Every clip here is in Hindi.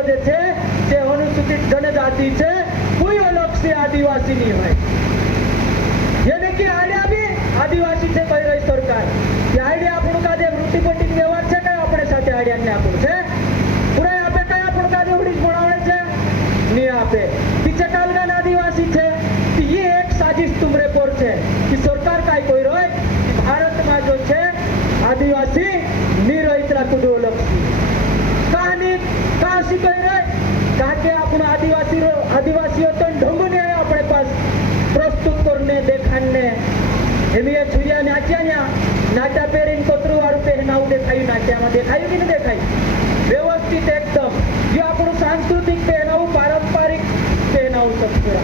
राज्य जे छे ते अनुसूचित जनजाति छे कोई अलग से आदिवासी नहीं है यानी कि आइडिया भी आदिवासी से कही रही सरकार ये आइडिया આપણું કાજે વૃત્તિપટ્ટી વ્યવહાર છે કે આપણે સાથે આઈડિયા ને આપણું છે પૂરા આપે કઈ આપણું કાજે ઉડીશ બનાવણે છે ની આપે પીછે કાલના આદિવાસી છે ये एक साजिश तुमरे पर છે कि सरकार काय कोई रहे भारत में जो છે आदिवासी निरहितरा कुदो लक्षी कहानी कहाँ सी कही रहे कहा के आपण आदिवासी तो ढंग ने अपने पास प्रस्तुत करने देखाने एमी छुरिया नाच्या नाट्या पेरीन कोतरू वाळू पहनाव देखाई नाट्या में देखाई कि नहीं देखाई व्यवस्थित एकदम जो आपण सांस्कृतिक पहनाव पारंपरिक पहनाव सब पूरा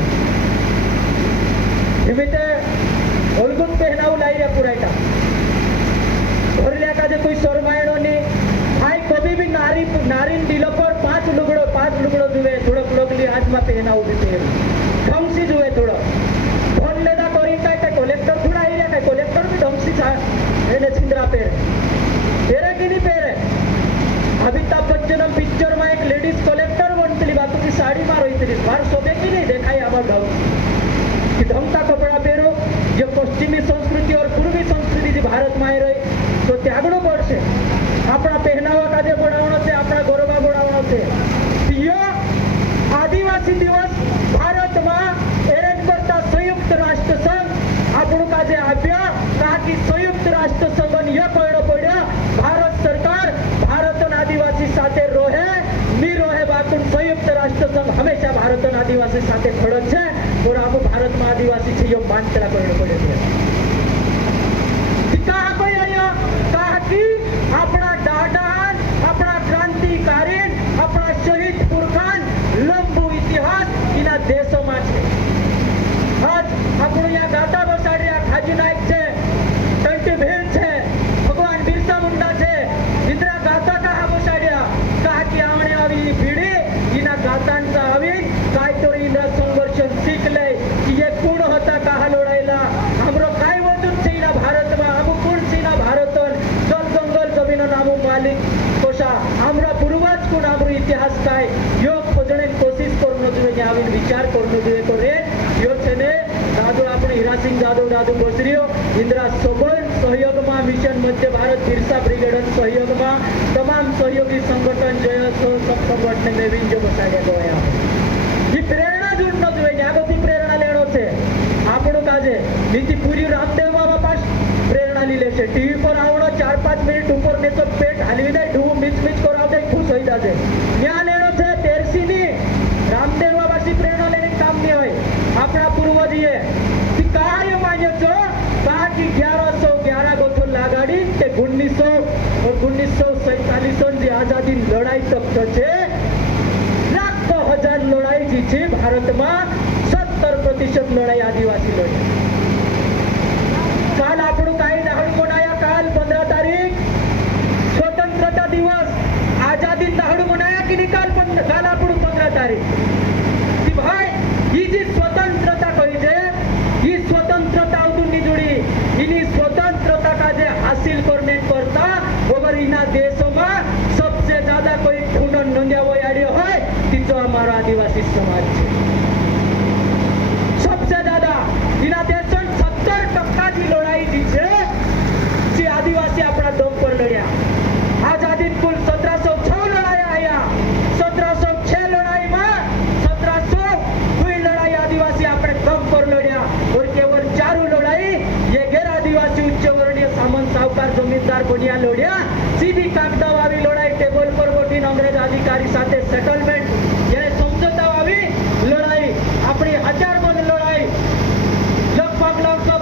एमिते ओलगुन पहनाव लाई रे पुरायटा भरल्या का जे कोई शर्मायणो ने भाई कभी भी नारी दिलो पर पांच लुगड़ो जुए थोड़ा लोगली हाथ में पहनाव भी पहन ढंगसी जुए थोड़ा फोन लेदा करी काय कलेक्टर थोड़ा आई रे काय कलेक्टर भी ढंगसी એને छिंद्रा પહેરે कि नहीं પહેરે अमिताभ बच्चन पिक्चर में एक लेडीज कलेक्टर बनती बातों की साड़ी में रही थी बार सोबे की नहीं देखाई आवा ढंग कि ढंगता कपड़ा पहरो जो पश्चिमी संस्कृति और पूर्वी संस्कृति जो भारत में आई रही तो त्यागणो पड़शे अपना पहनावा काजे बनावणो छे अपना गरबा बनावणो छे यो आदिवासी दिवस भारत में एरेंज करता संयुक्त राष्ट्र संघ આપણું કાજે આપ્યા તાકી સંયુક્ત રાષ્ટ્ર સંઘ યે કહેણો પડ્યો ભારત સરકાર ભારતના આદિવાસી સાથે રોહે ની રોહે બાકુન સંયુક્ત રાષ્ટ્ર સંઘ હંમેશા ભારતના આદિવાસી સાથે ખડો છે और આપણું ભારતમાં આદિવાસી છે યો માનતલા કહેણો પડ્યો છે કहा કોઈ આયા કहा कि આપણા દાદાન આપણા ક્રાંતિકારીન આપણા શહીદ પુરખાન લંબુ ઇતિહાસ ઇના દેશોમાં છે आज આપણું यहाँ ગાતા બસાડ્યા ખાજી નાયક છે ટંટી ભીલ છે ભગવાન બિરસા મુંડા છે ઇન્દ્રા ગાતા કहा બસાડ્યા कहा कि આવણે આવી પીઢી इना गातांचा आवी काय तो इंद्रा संघर्षण सीख ले कि ये कोण होता कहा लढायला हमरो काय वजूद છે इना भारतમાં हमो कोण છે इना भारतन जल जंगल जमीन नामो मालिक कोशा हमरा पूर्वज कोण हमरो इतिहास काय योग खोजणे कोशिश करनो જોઈએ આવીને વિચાર કરનો જોઈએ તો રે यो छेने दादू આપણે હીરાસિંહ દાદુ ગોસરીઓ इंदिरा सबल सहयोग में मिशन मध्य भारत बिरसा ब्रिगेड सहयोग में तमाम सहयोगी संगठन जय सब संगठन में विंजो बसाड्या गया ये प्रेरणा जुड़नो જોઈએ આગળથી પ્રેરણા લેણો છે આપણો કાજે નીતિ પૂરી રામદેવ બાબા પાસ પ્રેરણા લી લેશે ટીવી પર આવણો 4-5 મિનિટ ઉપર ને તો પેટ હાલવી દે ઢૂ મિચ કરાવ દે ખુશ થઈ જાજે ન્યા લેણો છે તેરસી ની રામદેવ બાબાથી પ્રેરણા લેને કામ નહીં હોય આપણા પૂર્વજીએ कि काय मान्य छो कहा कि 1111 गोथो लागाड़ी के 1900 और 1947 जी आजादी लड़ाई तक छे लाखों हजार लड़ाई जी छे भारत में 70% लड़ाई आदिवासी लड़ी काल आपणो काय दहाड़ मनाया काल 15 तारीख स्वतंत्रता दिवस आजादी दहाड़ मनाया कि नहीं काल आपणो 15 तारीख कि भाई ये जी स्वतंत्रता कही जे ये स्वतंत्रता उतनी जुड़ी इन्हीं स्वतंत्रता का जे हासिल करने करता अगर इना देशों में सबसे ज्यादा कोई खून नंदिया वो आड़ियो है कि जो हमारा आदिवासी समाज है सबसे ज्यादा इना देशों 70% की लड़ाई जी है जी आदिवासी अपना दम पर लड़िया आजादी कुल 1706 लड़ाई आया 1706 लड़ाई में 1700 हुई लड़ाई आदिवासी अपने दम पर लड़िया और केवल 4 लड़ाई ये गैर आदिवासी उच्च वर्णीय सामंत साहूकार जमींदार बनिया लड़िया सीधी कागदा वाली लड़ाई टेबल पर बैठी अंग्रेज अधिकारी साथे सेटलमेंट यानी समझौता वाली लड़ाई अपनी हजारबंद लड़ाई लगभग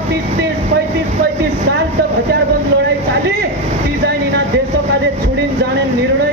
30-35 साल तक हजारबंद लड़ाई चाली डिजाइन इना देशों का जे छुड़ीन जाने निर्णय